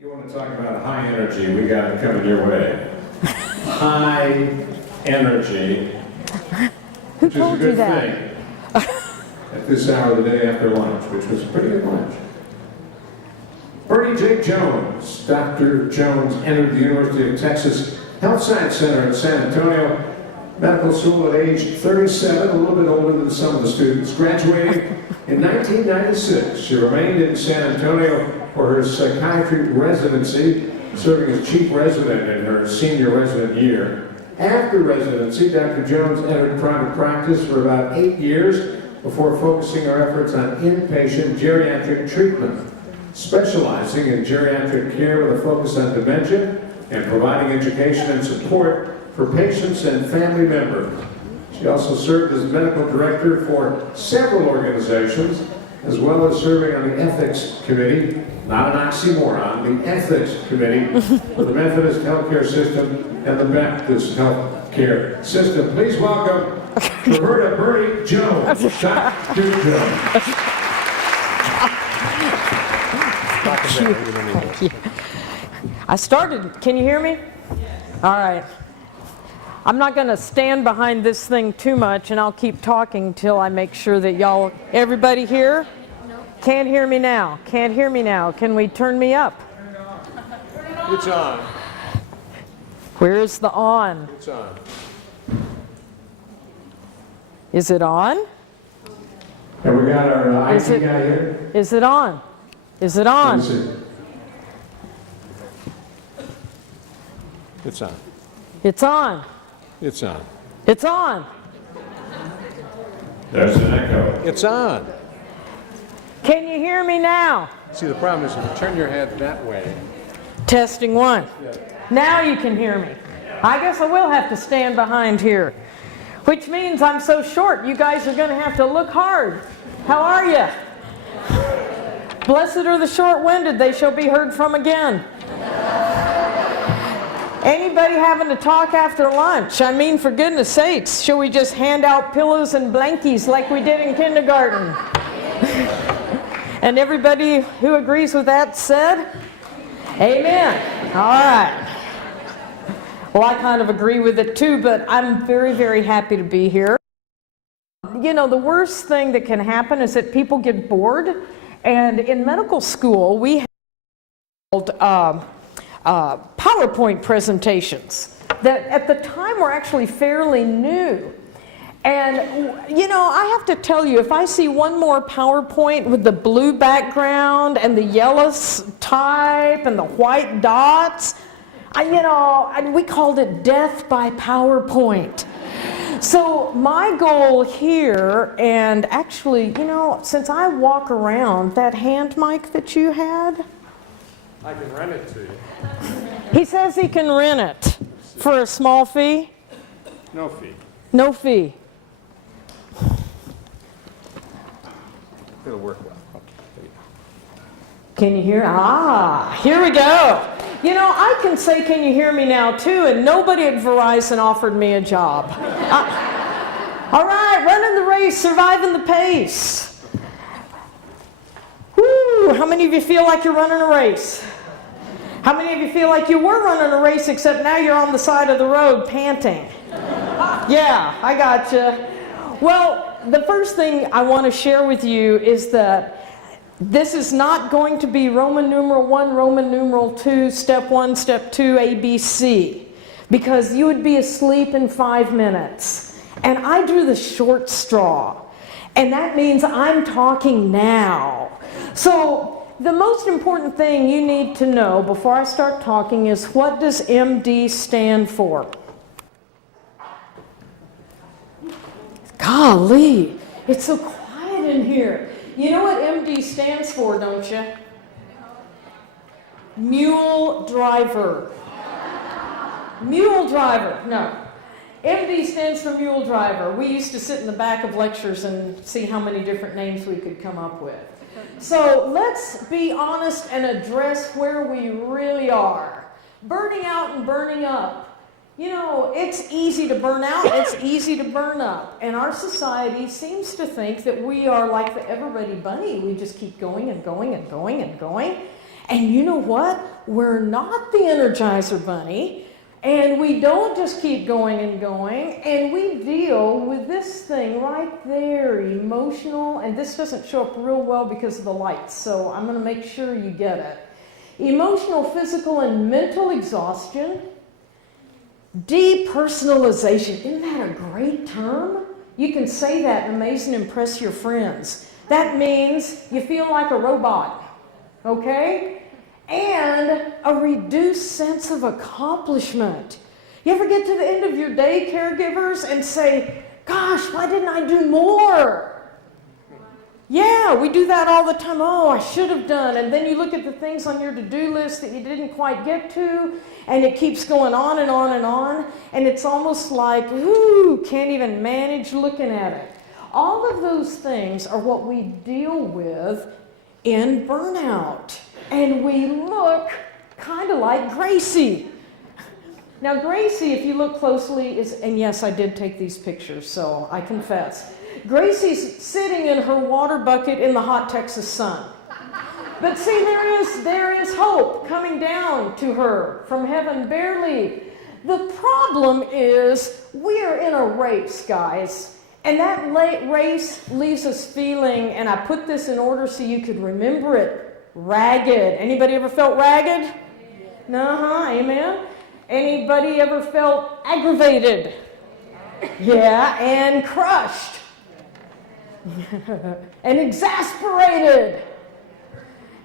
You want to talk about high energy, we got it coming your way. High energy, which is a good thing at this hour of the day after lunch, which was a pretty good lunch. Bernie J. Jones. Dr. Jones entered the University of Texas Health Science Center in San Antonio Medical School at age 37, a little bit older than some of the students. Graduating in 1996, she remained in San Antonio for her psychiatry residency, serving as chief resident in her senior resident year. After residency, Dr. Jones entered private practice for about 8 years before focusing her efforts on inpatient geriatric treatment, specializing in geriatric care with a focus on dementia and providing education and support for patients and family members. She also served as medical director for several organizations, as well as serving on the ethics committee, not an oxymoron, the ethics committee for the Methodist healthcare system and the Baptist healthcare system. Please welcome Roberta Bernie Jones. Dr. Jones. Thank you. I started, can you hear me? All right. I'm not going to stand behind this thing too much, and I'll keep talking until I make sure that y'all, everybody here? Can't hear me now. Can't hear me now. Can we turn me up? It's on. Where's the on? It's on. Is it on? And we got our IT guy here. Is it on? Is it on? It's on. It's on. It's on. It's on. There's an echo. It's on. Can you hear me now? See, the problem is if you turn your head that way. Testing one. Now you can hear me. I guess I will have to stand behind here, which means I'm so short you guys are going to have to look hard. How are you? Blessed are the short-winded, they shall be heard from again. Anybody having to talk after lunch? I mean, for goodness sakes, shall we just hand out pillows and blankies like we did in kindergarten? And everybody who agrees with that said, amen. All right. Well, I kind of agree with it too, but I'm very, very happy to be here. You know, the worst thing that can happen is that people get bored. And in medical school, we have PowerPoint presentations that at the time were actually fairly new. And, you know, I have to tell you, if I see one more PowerPoint with the blue background and the yellow type and the white dots, we called it death by PowerPoint. So my goal here, and actually, you know, since I walk around, that hand mic that you had, I can rent it to you. he says he can rent it for a small fee? No fee. No fee. It'll work well. Okay, there you go. Can you hear? Ah, here we go. You know, I can say, can you hear me now too, and nobody at Verizon offered me a job. All right, running the race, surviving the pace. Woo, how many of you feel like you're running a race? How many of you feel like you were running a race, except now you're on the side of the road panting? Yeah, I got you. Well, the first thing I want to share with you is that this is not going to be Roman numeral 1, Roman numeral 2, step 1, step 2, ABC, because you would be asleep in 5 minutes. And I drew the short straw, and that means I'm talking now. So the most important thing you need to know before I start talking is, what does MD stand for? Golly, it's so quiet in here. You know what MD stands for, don't you? Mule driver. Mule driver, no. MD stands for mule driver. We used to sit in the back of lectures and see how many different names we could come up with. So let's be honest and address where we really are. Burning out and burning up. You know, it's easy to burn out, it's easy to burn up. And our society seems to think that we are like the Everybody Bunny. We just keep going and going and going and going. And you know what? we're not the Energizer Bunny, and we don't just keep going and going, and we deal with this thing right there, emotional, and this doesn't show up real well because of the lights, so I'm going to make sure you get it. Emotional, physical, and mental exhaustion. Depersonalization. Isn't that a great term? You can say that and amaze and impress your friends. That means you feel like a robot, okay? And a reduced sense of accomplishment. You ever get to the end of your day, caregivers, and say, gosh, why didn't I do more? Yeah, we do that all the time. Oh, I should have done. And then you look at the things on your to-do list that you didn't quite get to, and it keeps going on and on and on. And it's almost like, ooh, can't even manage looking at it. All of those things are what we deal with in burnout. And we look kind of like Gracie. Now, Gracie, if you look closely, and yes, I did take these pictures, so I confess. Gracie's sitting in her water bucket in the hot Texas sun. But see, there is hope coming down to her from heaven, barely. The problem is we are in a race, guys. And that race leaves us feeling, and I put this in order so you could remember it, ragged. Anybody ever felt ragged? Amen. Anybody ever felt aggravated? Yeah, and crushed. And exasperated.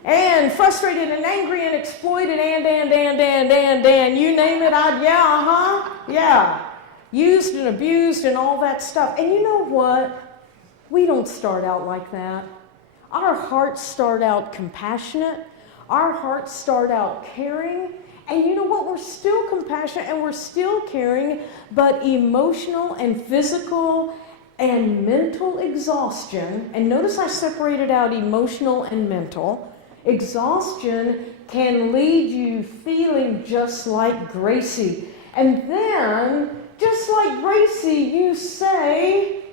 And frustrated and angry and exploited and you name it, yeah. Used and abused and all that stuff. And you know what? We don't start out like that. Our hearts start out compassionate. Our hearts start out caring. And you know what? We're still compassionate and we're still caring, but emotional and physical and mental exhaustion, and notice I separated out emotional and mental, exhaustion can lead you feeling just like Gracie. And then, just like Gracie, you say,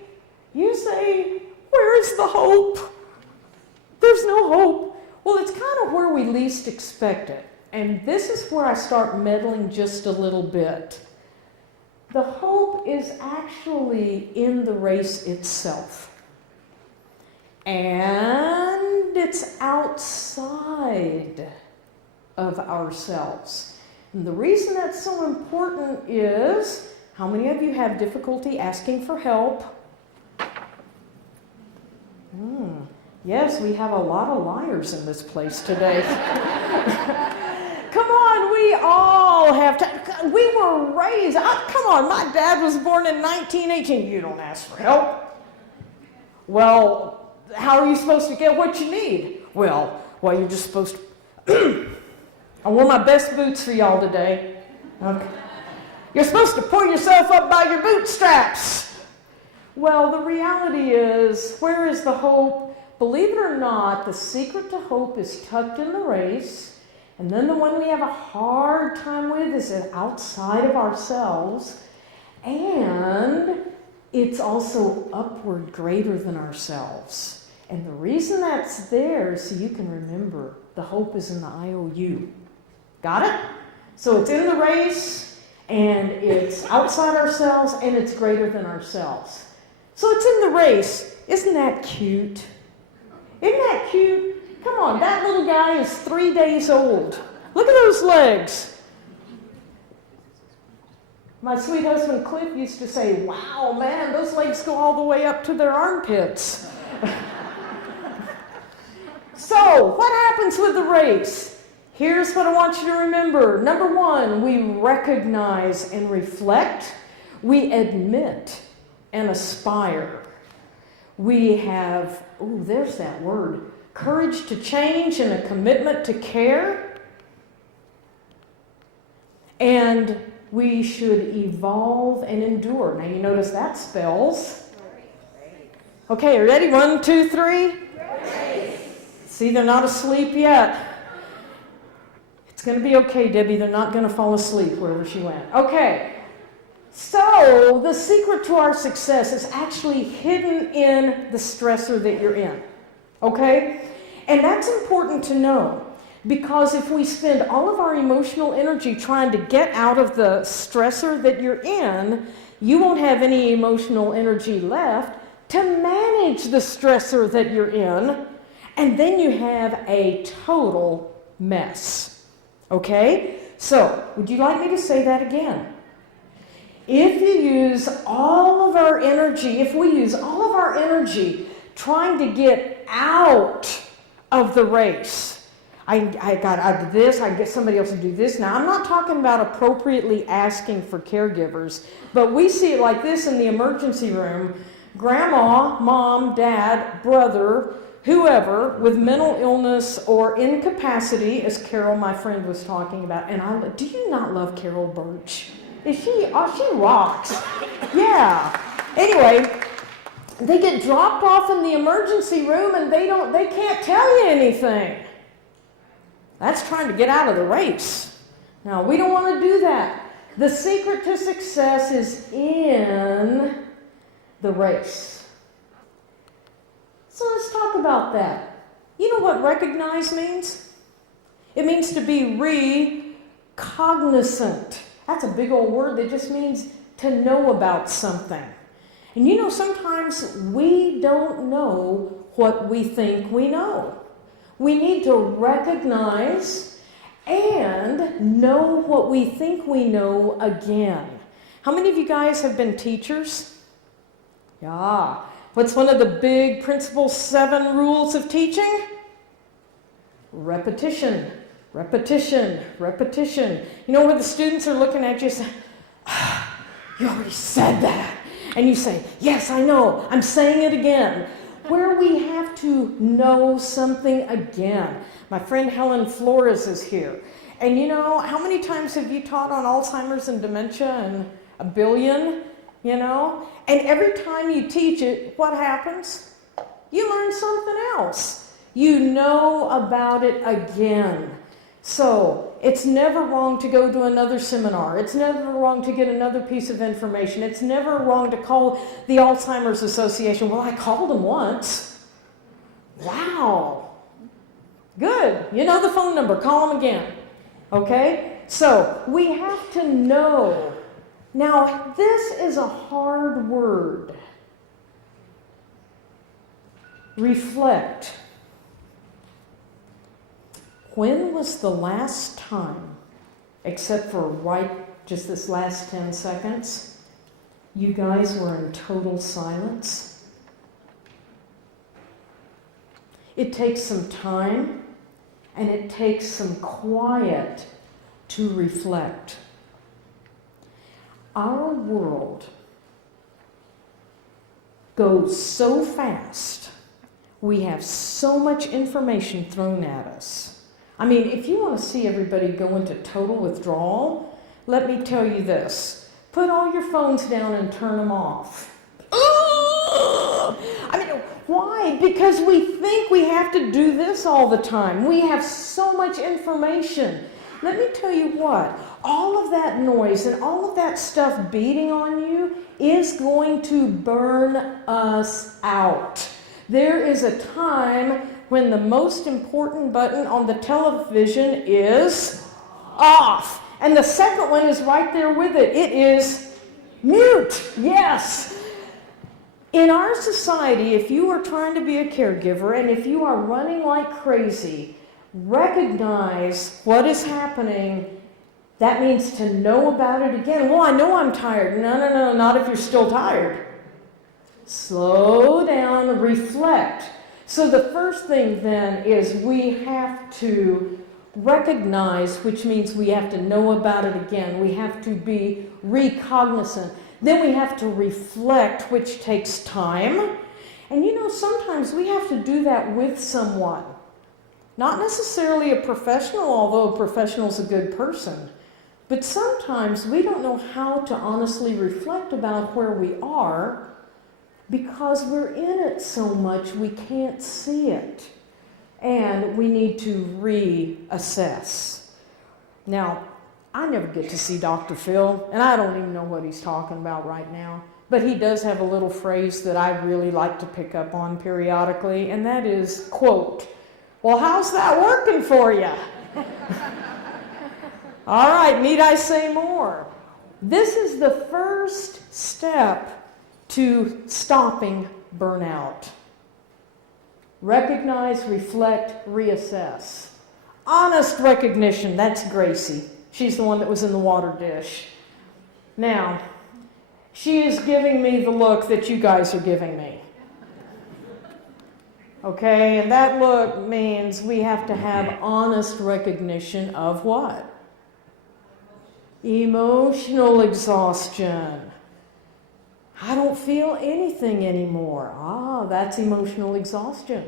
where is the hope? There's no hope. Well, it's kind of where we least expect it. And this is where I start meddling just a little bit. The hope is actually in the race itself. And it's outside of ourselves. And the reason that's so important is, how many of you have difficulty asking for help? Yes, we have a lot of liars in this place today. Come on, we all have to. We were raised. Come on, my dad was born in 1918. You don't ask for help. Well, how are you supposed to get what you need? Well, you're just supposed to. I wore my best boots for y'all today. Okay. You're supposed to pull yourself up by your bootstraps. Well, the reality is, where is the hope? Believe it or not, the secret to hope is tucked in the race. And then the one we have a hard time with is outside of ourselves. And it's also upward, greater than ourselves. And the reason that's there is so you can remember the hope is in the IOU. Got it? So it's in the race, and it's outside ourselves, and it's greater than ourselves. So it's in the race. Isn't that cute? Isn't that cute? Come on, that little guy is 3 days old. Look at those legs. My sweet husband Cliff used to say, wow, man, those legs go all the way up to their armpits. So, what happens with the race? Here's what I want you to remember. Number one, we recognize and reflect. We admit and aspire. We have, there's that word, courage to change and a commitment to care. And we should evolve and endure. Now you notice that spells. Okay, ready? 1, 2, 3. See, they're not asleep yet. It's going to be okay, Debbie. They're not going to fall asleep wherever she went. Okay. So the secret to our success is actually hidden in the stressor that you're in. Okay? And that's important to know. Because if we spend all of our emotional energy trying to get out of the stressor that you're in, you won't have any emotional energy left to manage the stressor that you're in, and then you have a total mess. Okay? So, would you like me to say that again? If you use all of our energy, if we use all of our energy trying to get out of the race, I did this, I get somebody else to do this. Now, I'm not talking about appropriately asking for caregivers, but we see it like this in the emergency room. Grandma, mom, dad, brother, whoever with mental illness or incapacity, as Carol, my friend, was talking about. And do you not love Carol Birch? Is she? Oh, she rocks. Yeah. Anyway, they get dropped off in the emergency room and they can't tell you anything. That's trying to get out of the race. Now, we don't want to do that. The secret to success is in the race. So let's talk about that. You know what recognize means? It means to be recognizant. That's a big old word that just means to know about something. And you know, sometimes we don't know what we think we know. We need to recognize and know what we think we know again. How many of you guys have been teachers? Yeah. What's one of the big principal 7 rules of teaching? Repetition, repetition, repetition. You know, where the students are looking at you saying, you already said that. And you say, yes, I know, I'm saying it again. Where we have to know something again. My friend Helen Flores is here. And you know, how many times have you taught on Alzheimer's and dementia? And a billion, you know? And every time you teach it, what happens? You learn something else. You know about it again. So, it's never wrong to go to another seminar. It's never wrong to get another piece of information. It's never wrong to call the Alzheimer's Association. Well, I called them once. Wow. Good. You know the phone number. Call them again. Okay? So, we have to know. Now, this is a hard word. Reflect. When was the last time, except for just this last 10 seconds, you guys were in total silence? It takes some time and it takes some quiet to reflect. Our world goes so fast. We have so much information thrown at us. I mean, if you want to see everybody go into total withdrawal, let me tell you this. Put all your phones down and turn them off. I mean, why? Because we think we have to do this all the time. We have so much information. Let me tell you what, all of that noise and all of that stuff beating on you is going to burn us out. There is a time when the most important button on the television is off. And the second one is right there with it. It is mute. Yes. In our society, if you are trying to be a caregiver and if you are running like crazy, recognize what is happening. That means to know about it again. Well, I know I'm tired. No, not if you're still tired. Slow down, reflect. So the first thing then is we have to recognize, which means we have to know about it again. We have to be recognizant. Then we have to reflect, which takes time. And you know, sometimes we have to do that with someone. Not necessarily a professional, although a professional is a good person. But sometimes we don't know how to honestly reflect about where we are because we're in it so much we can't see it. And we need to reassess. Now, I never get to see Dr. Phil, and I don't even know what he's talking about right now. But he does have a little phrase that I really like to pick up on periodically, and that is, quote, Well, how's that working for you? All right, need I say more? This is the first step to stopping burnout. Recognize, reflect, reassess. Honest recognition, that's Gracie. She's the one that was in the water dish. Now, she is giving me the look that you guys are giving me. Okay, and that look means we have to have honest recognition of what? Emotional exhaustion. I don't feel anything anymore. That's emotional exhaustion.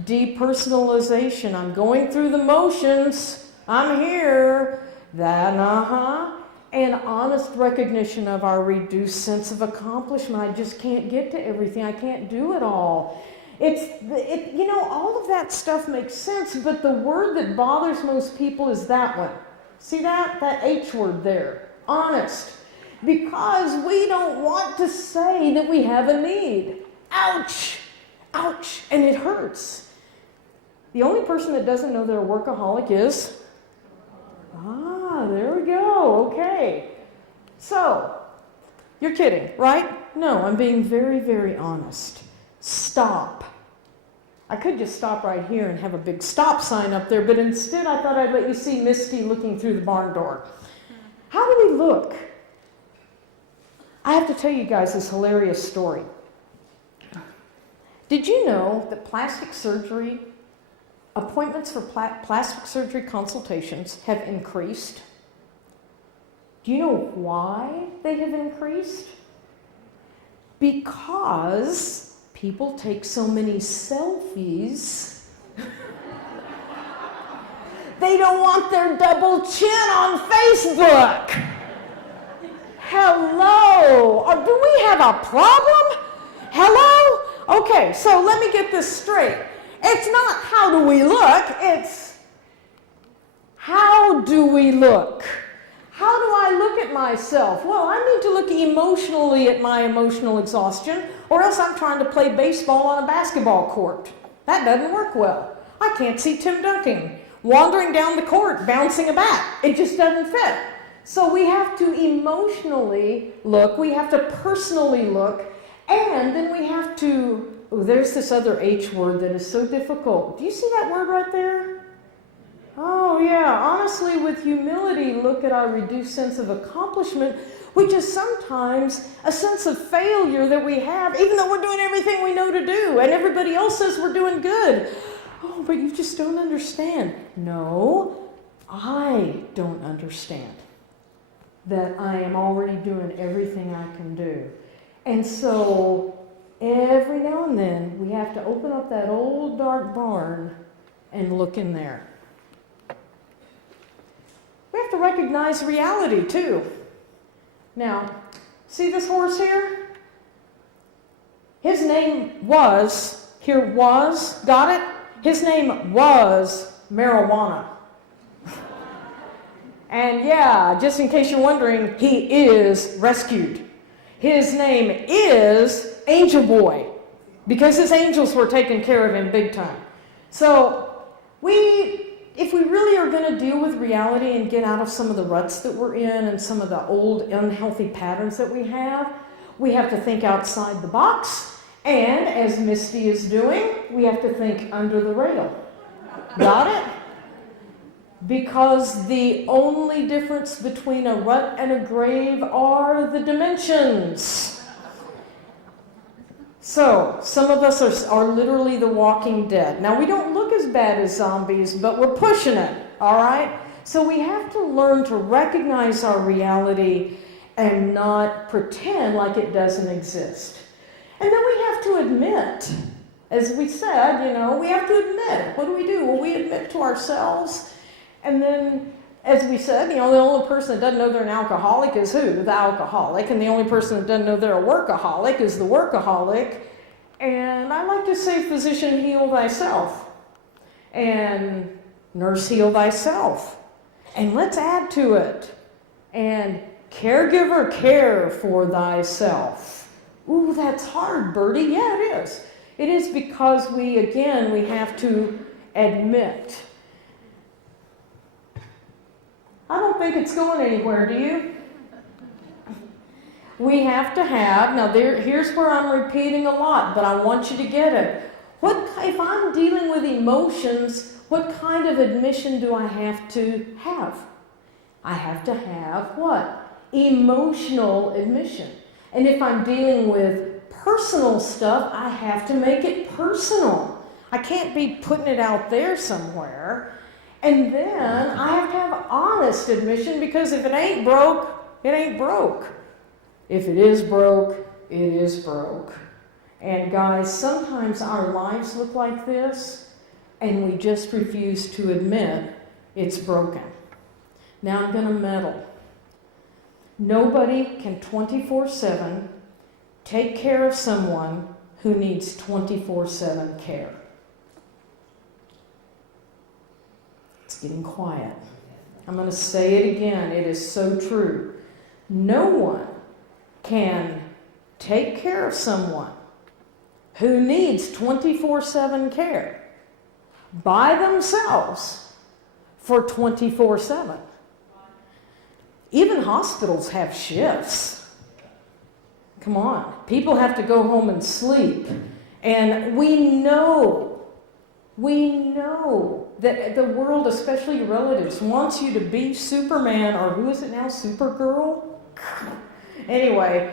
Depersonalization. I'm going through the motions. I'm here. And honest recognition of our reduced sense of accomplishment. I just can't get to everything. I can't do it all. All of that stuff makes sense, but the word that bothers most people is that one. See that? That H word there. Honest. Because we don't want to say that we have a need. Ouch! Ouch! And it hurts. The only person that doesn't know they're a workaholic is... there we go. Okay. So, you're kidding, right? No, I'm being very, very honest. Stop. I could just stop right here and have a big stop sign up there, but instead I thought I'd let you see Misty looking through the barn door. How do we look? I have to tell you guys this hilarious story. Did you know that plastic surgery, appointments for plastic surgery consultations have increased? Do you know why they have increased? Because people take so many selfies. They don't want their double chin on Facebook. Hello? Or do we have a problem? Hello? Okay, so let me get this straight. It's not how do we look, it's how do we look? How do I look at myself? Well, I need to look emotionally at my emotional exhaustion, or else I'm trying to play baseball on a basketball court. That doesn't work well. I can't see Tim Duncan wandering down the court, bouncing a bat. It just doesn't fit. So we have to emotionally look, we have to personally look, and then we have to, there's this other H word that is so difficult. Do you see that word right there? Oh yeah, honestly, with humility, look at our reduced sense of accomplishment, which is sometimes a sense of failure that we have, even though we're doing everything we know to do, and everybody else says we're doing good. Oh, but you just don't understand. No, I don't understand that I am already doing everything I can do. And so, every now and then, we have to open up that old dark barn and look in there. We have to recognize reality, too. Now, see this horse here? His name was, got it? His name was marijuana. And yeah, just in case you're wondering, he is rescued. His name is Angel Boy, because his angels were taking care of him big time. So if we really are going to deal with reality and get out of some of the ruts that we're in and some of the old unhealthy patterns that we have to think outside the box. And as Misty is doing, we have to think under the rail. Got it? Because the only difference between a rut and a grave are the dimensions. So, some of us are literally the walking dead. Now, we don't look as bad as zombies, but we're pushing it, all right? So we have to learn to recognize our reality and not pretend like it doesn't exist. And then we have to admit, as we said, we have to admit. What do? Well, we admit to ourselves. And then, as we said, the only person that doesn't know they're an alcoholic is who? The alcoholic. And the only person that doesn't know they're a workaholic is the workaholic. And I like to say, physician, heal thyself. And nurse, heal thyself. And let's add to it. And caregiver, care for thyself. Ooh, that's hard, Bertie. Yeah, it is. It is because we have to admit. I don't think it's going anywhere, do you? We have to have, now here's where I'm repeating a lot, but I want you to get it. If I'm dealing with emotions, what kind of admission do I have to have? I have to have what? Emotional admission. And if I'm dealing with personal stuff, I have to make it personal. I can't be putting it out there somewhere. And then I have to have honest admission, because if it ain't broke, it ain't broke. If it is broke, it is broke. And guys, sometimes our lives look like this, and we just refuse to admit it's broken. Now I'm going to meddle. Nobody can 24/7 take care of someone who needs 24/7 care. It's getting quiet. I'm going to say it again. It is so true. No one can take care of someone who needs 24/7 care by themselves for 24/7. Even hospitals have shifts. Come on. People have to go home and sleep. And we know that the world, especially your relatives, wants you to be Superman, or who is it now, Supergirl? Anyway,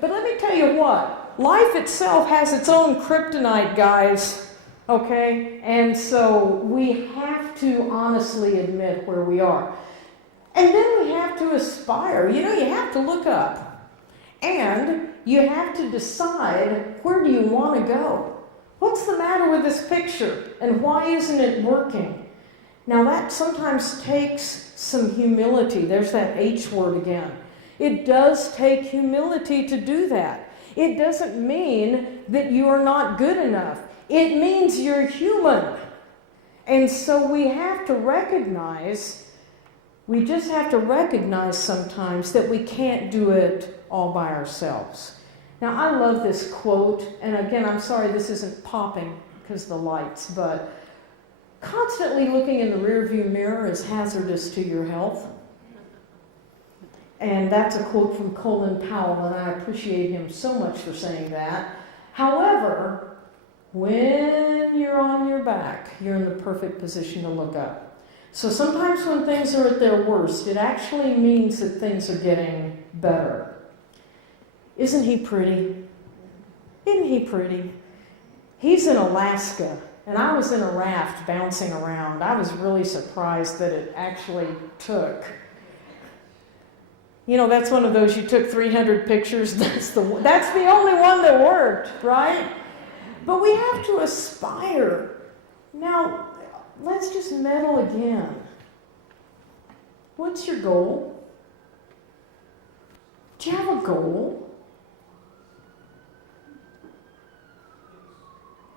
but let me tell you what. Life itself has its own kryptonite, guys. Okay? And so we have to honestly admit where we are. And then we have to aspire. You have to look up. And you have to decide, where do you want to go? What's the matter with this picture? And why isn't it working? Now that sometimes takes some humility. There's that H word again. It does take humility to do that. It doesn't mean that you are not good enough. It means you're human. And so we just have to recognize sometimes that we can't do it all by ourselves. Now, I love this quote, and again, I'm sorry this isn't popping because of the lights, but constantly looking in the rearview mirror is hazardous to your health. And that's a quote from Colin Powell, and I appreciate him so much for saying that. However, when you're on your back, you're in the perfect position to look up. So sometimes when things are at their worst, it actually means that things are getting better. Isn't he pretty? Isn't he pretty? He's in Alaska, and I was in a raft bouncing around. I was really surprised that it actually took. That's one of those, you took 300 pictures, that's the only one that worked, right? But we have to aspire. Now, let's just meddle again. What's your goal? Do you have a goal?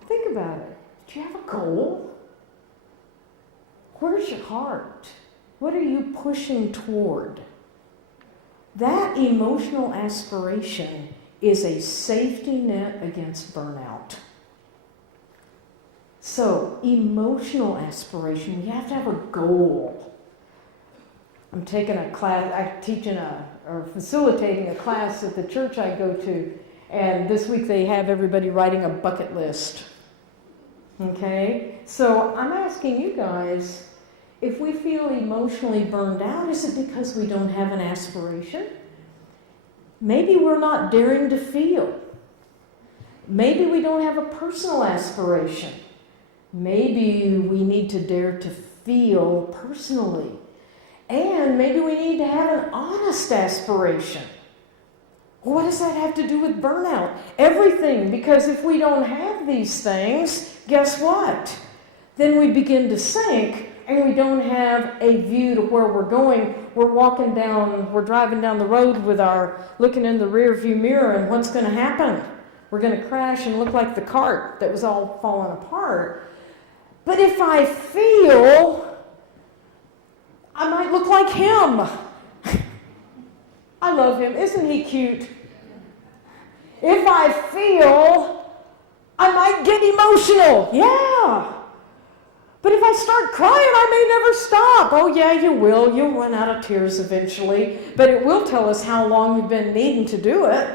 Think about it. Do you have a goal? Where's your heart? What are you pushing toward? That emotional aspiration is a safety net against burnout. So, emotional aspiration, you have to have a goal. I'm taking a class, I'm teaching or facilitating a class at the church I go to, and this week they have everybody writing a bucket list. Okay? So, I'm asking you guys, if we feel emotionally burned out, is it because we don't have an aspiration? Maybe we're not daring to feel. Maybe we don't have a personal aspiration. Maybe we need to dare to feel personally. And maybe we need to have an honest aspiration. What does that have to do with burnout? Everything, because if we don't have these things, guess what? Then we begin to sink, and we don't have a view to where we're going. We're driving down the road looking in the rear view mirror, and what's going to happen? We're going to crash and look like the cart that was all falling apart. But if I feel, I might look like him. I love him. Isn't he cute? If I feel, I might get emotional. Yeah. But if I start crying, I may never stop. Oh yeah, you will. You'll run out of tears eventually. But it will tell us how long you've been needing to do it.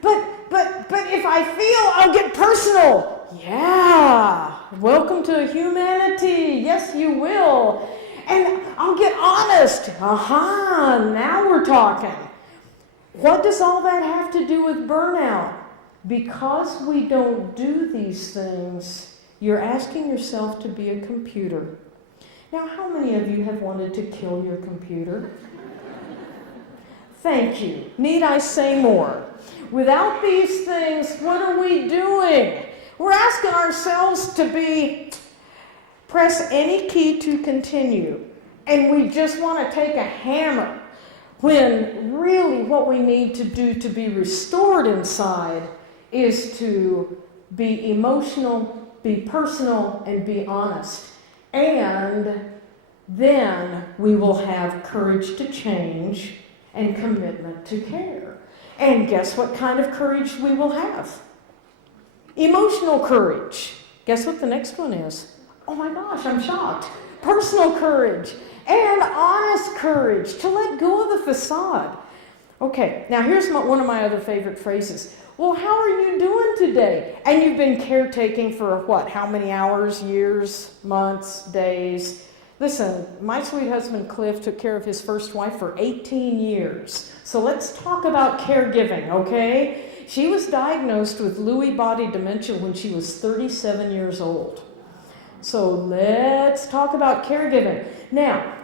But if I feel, I'll get personal. Yeah, welcome to humanity. Yes, you will. And I'll get honest. Aha, now we're talking. What does all that have to do with burnout? Because we don't do these things, you're asking yourself to be a computer. Now, how many of you have wanted to kill your computer? Thank you. Need I say more? Without these things, what are we doing? We're asking ourselves to press any key to continue. And we just want to take a hammer, when really what we need to do to be restored inside is to be emotional, be personal, and be honest. And then we will have courage to change and commitment to care. And guess what kind of courage we will have? Emotional courage. Guess what the next one is? Oh my gosh, I'm shocked. Personal courage and honest courage to let go of the facade. Okay, now here's one of my other favorite phrases. Well, how are you doing today? And you've been caretaking for what? How many hours, years, months, days? Listen, my sweet husband Cliff took care of his first wife for 18 years. So let's talk about caregiving, okay? She was diagnosed with Lewy body dementia when she was 37 years old. So let's talk about caregiving. Now,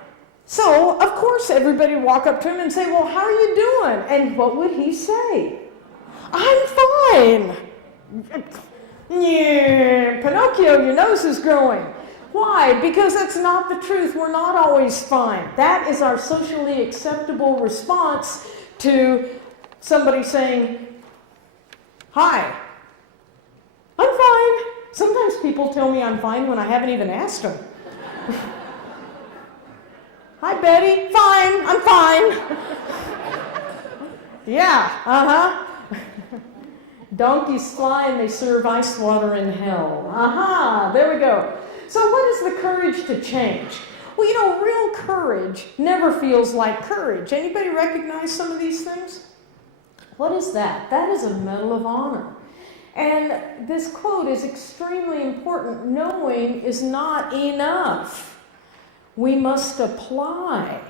so of course everybody would walk up to him and say, well, how are you doing? And what would he say? I'm fine. Yeah, Pinocchio, your nose is growing. Why? Because that's not the truth. We're not always fine. That is our socially acceptable response to somebody saying, hi, I'm fine. Sometimes people tell me I'm fine when I haven't even asked them. Hi, Betty. Fine. I'm fine. Yeah, Donkeys fly and they serve ice water in hell. There we go. So what is the courage to change? Well, you know, real courage never feels like courage. Anybody recognize some of these things? What is that? That is a Medal of Honor. And this quote is extremely important. Knowing is not enough. We must apply.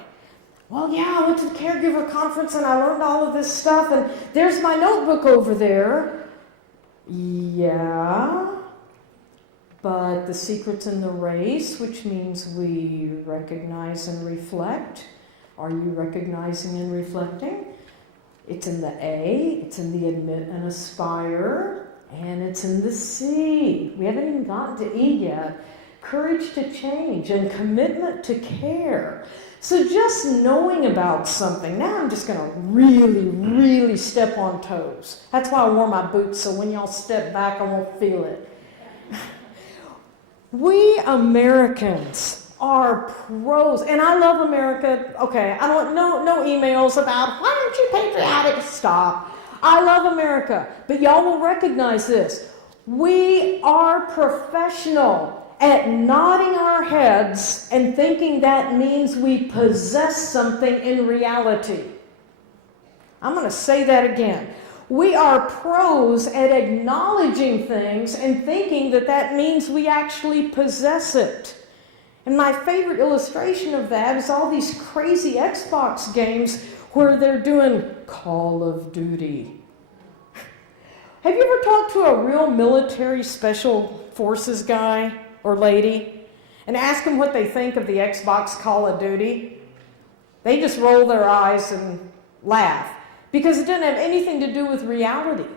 Well, yeah, I went to the caregiver conference and I learned all of this stuff, and there's my notebook over there. Yeah, but the secret's in the race, which means we recognize and reflect. Are you recognizing and reflecting? It's in the A, it's in the admit and aspire, and it's in the C. We haven't even gotten to E yet. Courage to change and commitment to care. So just knowing about something, now I'm just going to really step on toes. That's why I wore my boots, so when y'all step back, I won't feel it. We Americans are pros, and I love America. Okay, I don't no emails about, why aren't you patriotic? Stop. I love America, but y'all will recognize this. We are professional at nodding our heads and thinking that means we possess something in reality. I'm going to say that again. We are pros at acknowledging things and thinking that that means we actually possess it. And my favorite illustration of that is all these crazy Xbox games where they're doing Call of Duty. Have you ever talked to a real military special forces guy or lady and ask them what they think of the Xbox Call of Duty? They just roll their eyes and laugh because it doesn't have anything to do with reality.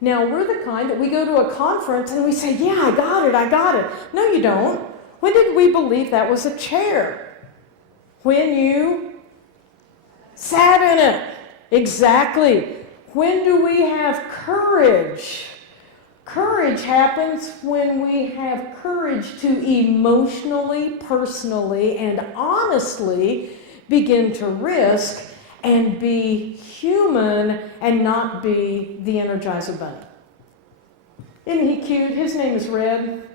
Now, we're the kind that we go to a conference and we say, yeah, I got it. No, you don't. When did we believe that was a chair? When you sat in it. Exactly. When do we have courage? Courage happens when we have courage to emotionally, personally, and honestly begin to risk and be human and not be the Energizer Bunny. Isn't he cute? His name is Red.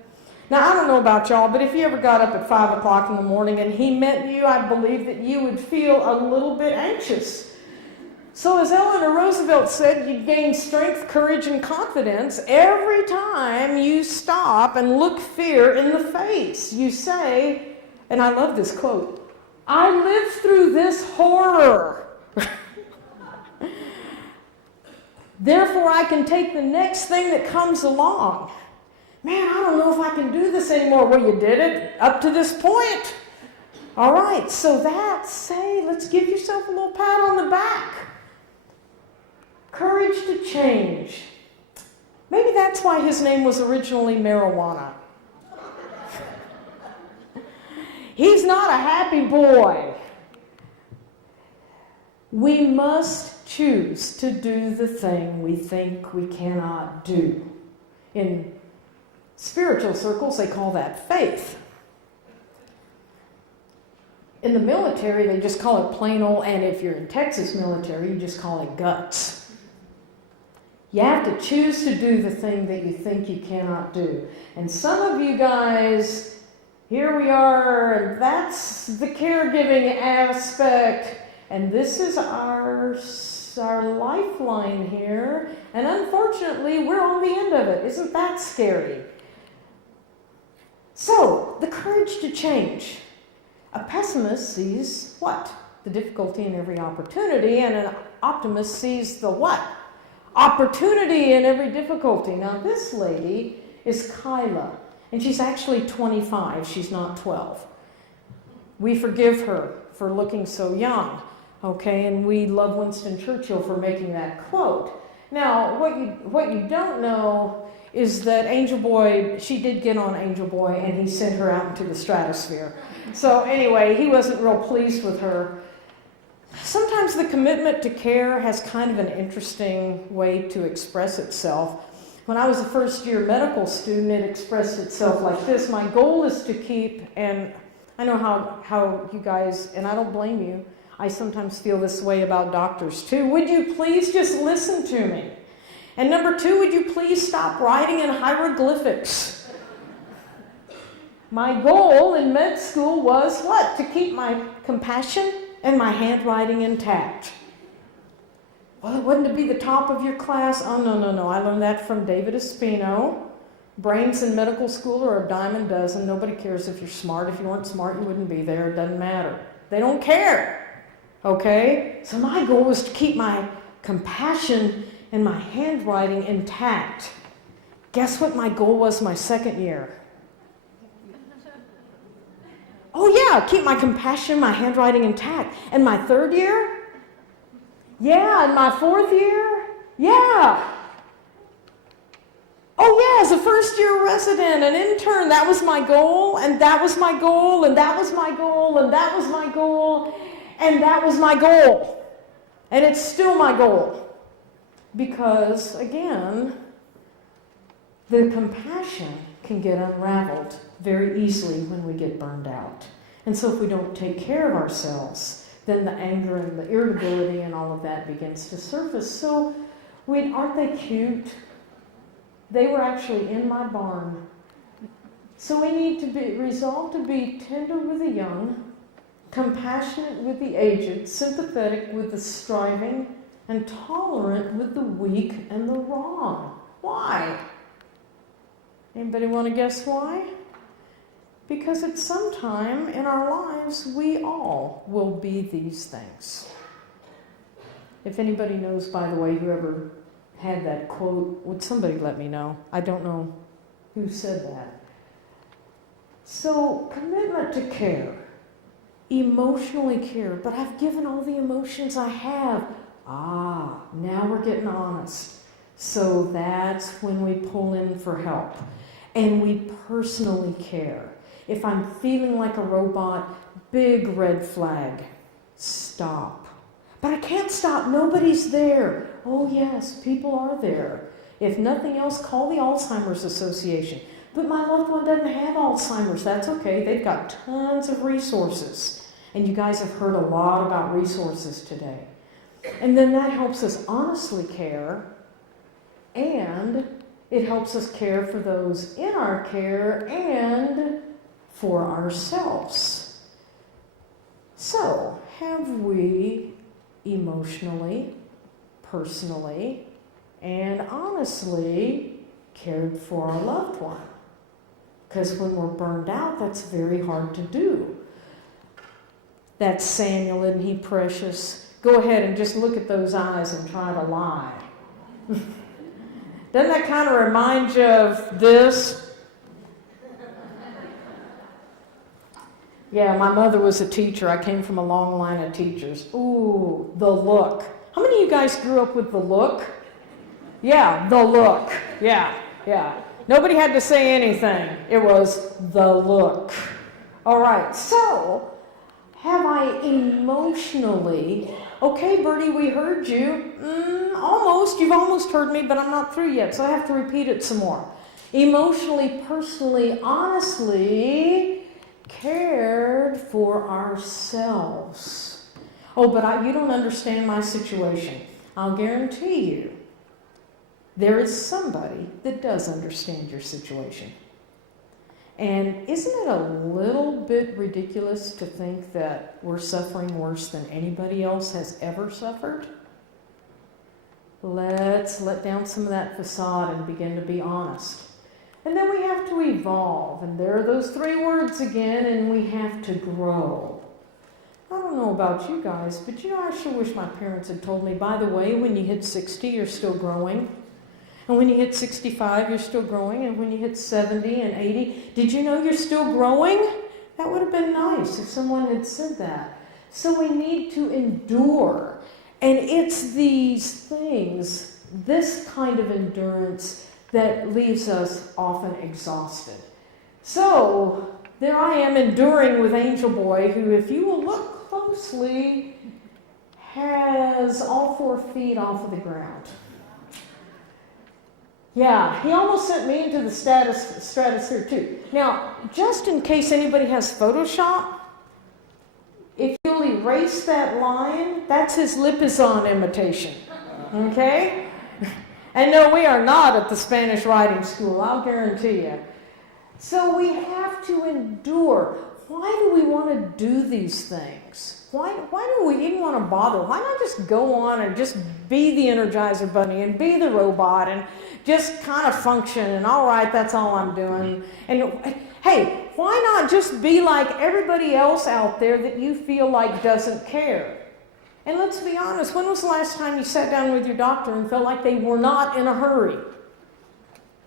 Now, I don't know about y'all, but if you ever got up at 5 o'clock in the morning and he met you, I believe that you would feel a little bit anxious. So as Eleanor Roosevelt said, you gain strength, courage, and confidence every time you stop and look fear in the face. You say, and I love this quote, "I lived through this horror. Therefore, I can take the next thing that comes along. Man, I don't know if I can do this anymore." Well, you did it up to this point. All right, so let's give yourself a little pat on the back. Courage to change. Maybe that's why his name was originally marijuana. He's not a happy boy. We must choose to do the thing we think we cannot do. In spiritual circles, they call that faith. In the military, they just call it plain old, and if you're in Texas military, you just call it guts. You have to choose to do the thing that you think you cannot do. And some of you guys, here we are, and that's the caregiving aspect, and this is our lifeline here, and unfortunately, we're on the end of it. Isn't that scary? So, the courage to change. A pessimist sees what? The difficulty in every opportunity, and an optimist sees the what? Opportunity in every difficulty. Now, this lady is Kyla, and she's actually 25. She's not 12. We forgive her for looking so young, okay? And we love Winston Churchill for making that quote. Now, what you don't know is that Angel Boy, she did get on Angel Boy, and he sent her out into the stratosphere. So anyway, he wasn't real pleased with her. Sometimes the commitment to care has kind of an interesting way to express itself. When I was a first-year medical student, it expressed itself like this. My goal is to keep, and I know how you guys, and I don't blame you, I sometimes feel this way about doctors too. Would you please just listen to me? And number two, would you please stop writing in hieroglyphics? My goal in med school was what? To keep my compassion and my handwriting intact. Well, wouldn't it be the top of your class? Oh, no. I learned that from David Espino. Brains in medical school are a dime a dozen. Nobody cares if you're smart. If you weren't smart, you wouldn't be there. It doesn't matter. They don't care. Okay? So my goal was to keep my compassion and my handwriting intact. Guess what my goal was my second year? Oh yeah, keep my compassion, my handwriting intact. And my third year? Yeah, and my fourth year? Yeah. Oh yeah, as a first year resident, an intern, that was my goal, and that was my goal, and that was my goal, and that was my goal, and that was my goal. And it's still my goal. Because, again, the compassion can get unraveled very easily when we get burned out. And so if we don't take care of ourselves, then the anger and the irritability and all of that begins to surface. So, aren't they cute? They were actually in my barn. So we need to be resolved to be tender with the young, compassionate with the aged, sympathetic with the striving, and tolerant with the weak and the wrong. Why? Anybody want to guess why? Because at some time in our lives, we all will be these things. If anybody knows, by the way, whoever had that quote, would somebody let me know? I don't know who said that. So, commitment to care, emotionally care, but I've given all the emotions I have. Now we're getting honest. So that's when we pull in for help. And we personally care. If I'm feeling like a robot, big red flag. Stop. But I can't stop. Nobody's there. Oh yes, people are there. If nothing else, call the Alzheimer's Association. But my loved one doesn't have Alzheimer's. That's okay. They've got tons of resources. And you guys have heard a lot about resources today. And then that helps us honestly care and It helps us care for those in our care and for ourselves. So, have we emotionally, personally, and honestly cared for our loved one? Because when we're burned out, that's very hard to do. That's Samuel, isn't he precious? Go ahead and just look at those eyes and try to lie. Doesn't that kind of remind you of this? Yeah, my mother was a teacher. I came from a long line of teachers. Ooh, the look. How many of you guys grew up with the look? Yeah, the look. Yeah. Nobody had to say anything. It was the look. All right, so have I emotionally... Okay, Bertie, we heard you. Almost. You've almost heard me, but I'm not through yet, so I have to repeat it some more. Emotionally, personally, honestly cared for ourselves. Oh, but you don't understand my situation. I'll guarantee you there is somebody that does understand your situation. And isn't it a little bit ridiculous to think that we're suffering worse than anybody else has ever suffered? Let's let down some of that facade and begin to be honest. And then we have to evolve. And there are those 3 words again, and we have to grow. I don't know about you guys, but I sure wish my parents had told me, by the way, when you hit 60, you're still growing. And when you hit 65, you're still growing. And when you hit 70 and 80, did you know you're still growing? That would have been nice if someone had said that. So we need to endure. And it's these things, this kind of endurance, that leaves us often exhausted. So there I am enduring with Angel Boy, who, if you will look closely, has all 4 feet off of the ground. Yeah, he almost sent me into the stratosphere too. Now, just in case anybody has Photoshop, if you'll erase that line, that's his Lipizan imitation. Okay? And no, we are not at the Spanish writing school, I'll guarantee you. So we have to endure. Why do we want to do these things? Why do we even want to bother? Why not just go on and just be the Energizer Bunny and be the robot and just kind of function and all right, that's all I'm doing. And hey, why not just be like everybody else out there that you feel like doesn't care? And let's be honest, when was the last time you sat down with your doctor and felt like they were not in a hurry?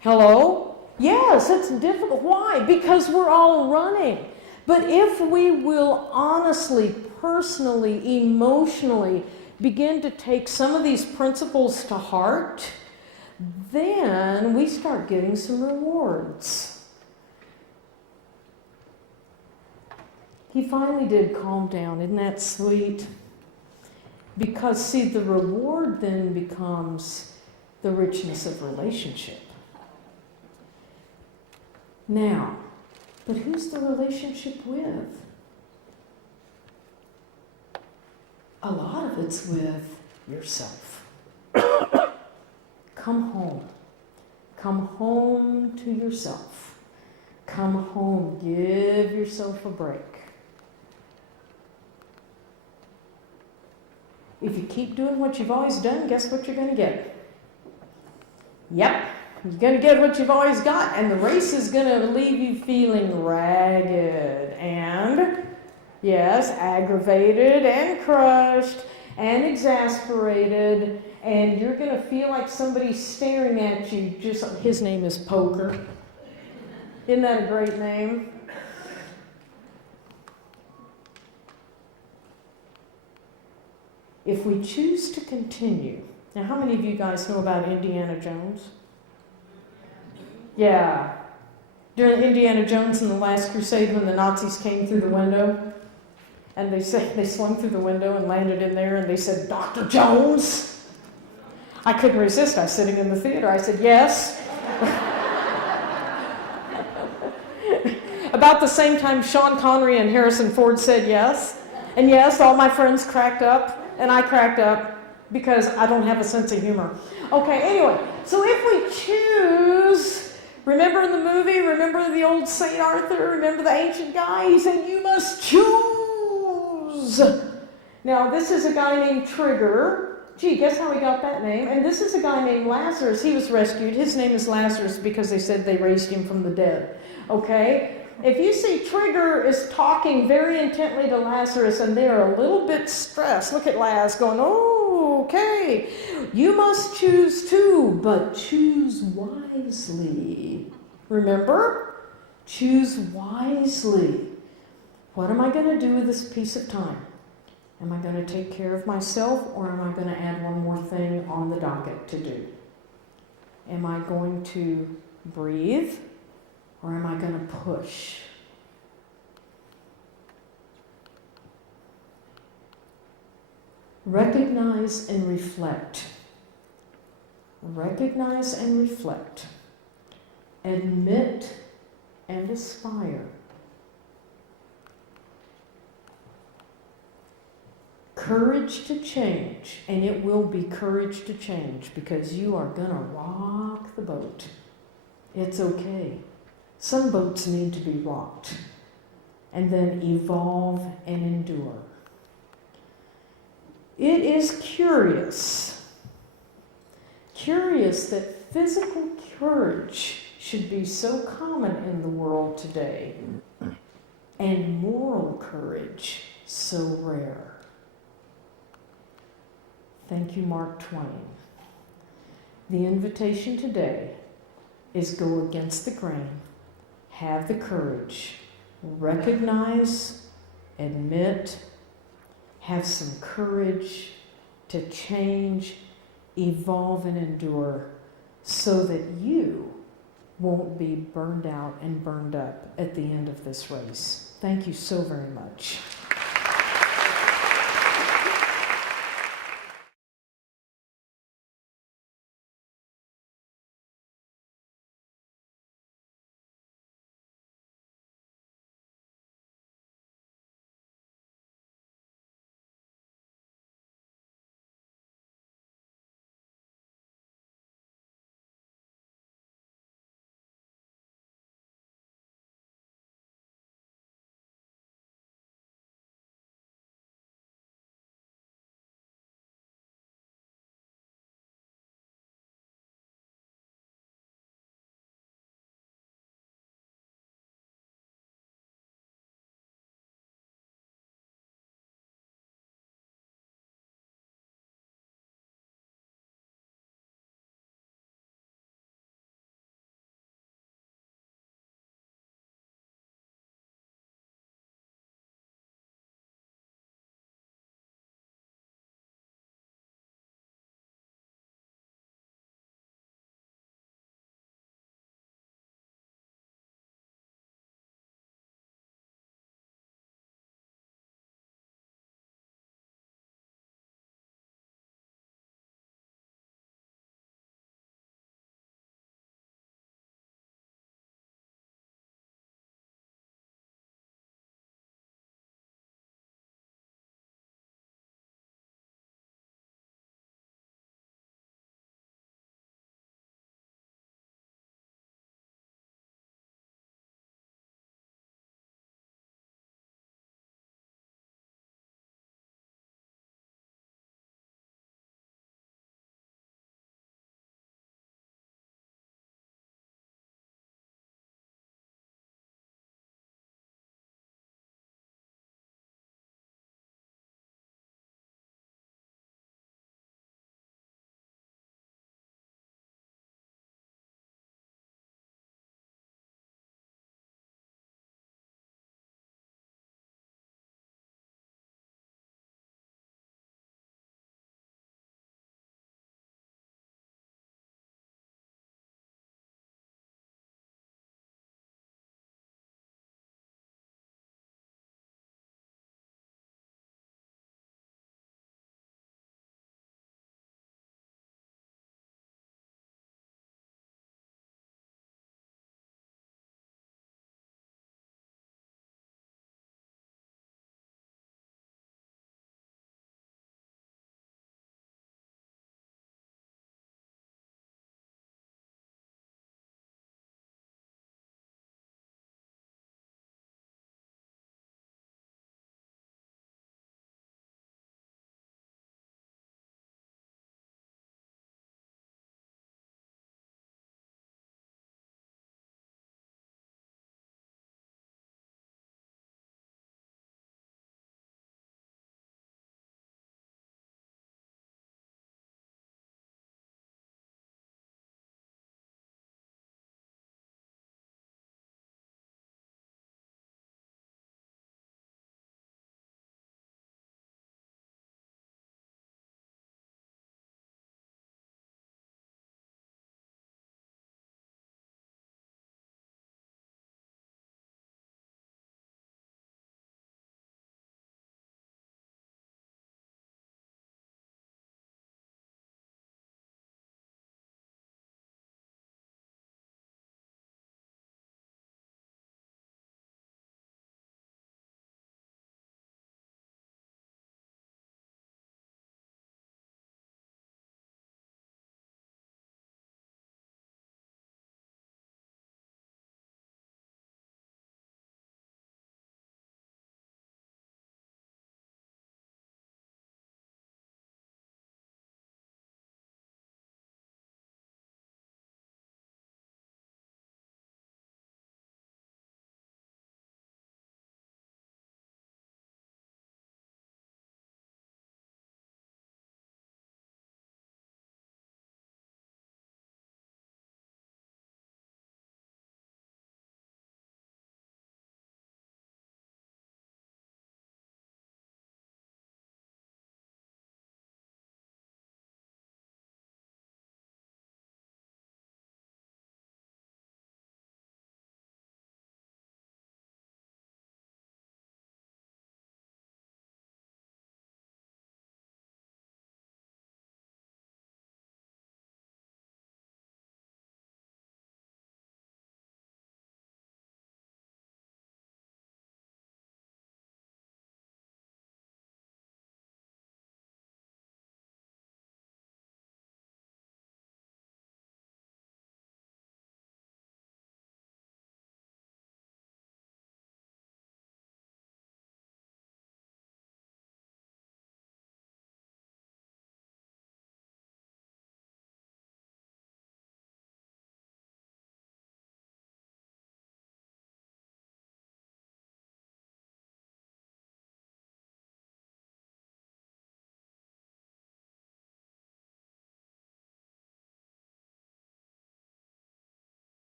Hello? Yes, it's difficult. Why? Because we're all running. But if we will honestly, personally, emotionally begin to take some of these principles to heart, then we start getting some rewards. He finally did calm down. Isn't that sweet? Because, see, the reward then becomes the richness of relationship. Now, but who's the relationship with? A lot of it's with yourself. Come home. Come home to yourself. Come home. Give yourself a break. If you keep doing what you've always done, guess what you're going to get? Yep. You're going to get what you've always got, and the race is going to leave you feeling ragged and, yes, aggravated and crushed and exasperated, and you're going to feel like somebody's staring at you. His name is Poker. Isn't that a great name? If we choose to continue, now how many of you guys know about Indiana Jones? Yeah. During Indiana Jones and the Last Crusade, when the Nazis came through the window, and they swung through the window and landed in there, and they said, "Dr. Jones?" I couldn't resist. I was sitting in the theater. I said, "Yes." About the same time, Sean Connery and Harrison Ford said yes. And yes, all my friends cracked up, and I cracked up. because I don't have a sense of humor. Okay, anyway, so if we choose, remember in the movie, remember the old St. Arthur, remember the ancient guy? He said, you must choose. Now, this is a guy named Trigger. Gee, guess how he got that name? And this is a guy named Lazarus. He was rescued. His name is Lazarus because they said they raised him from the dead. Okay? If you see Trigger is talking very intently to Lazarus and they're a little bit stressed, look at Laz going, oh, okay. You must choose too, but choose wisely. Remember? Choose wisely. What am I going to do with this piece of time? Am I going to take care of myself, or am I going to add one more thing on the docket to do? Am I going to breathe, or am I going to push? Recognize and reflect. Recognize and reflect. Admit and aspire. Courage to change, and it will be courage to change because you are going to rock the boat. It's okay. Some boats need to be rocked, and then evolve and endure. It is curious that physical courage should be so common in the world today, and moral courage so rare. Thank you, Mark Twain. The invitation today is go against the grain, have the courage, recognize, admit, have some courage to change, evolve, and endure so that you won't be burned out and burned up at the end of this race. Thank you so very much.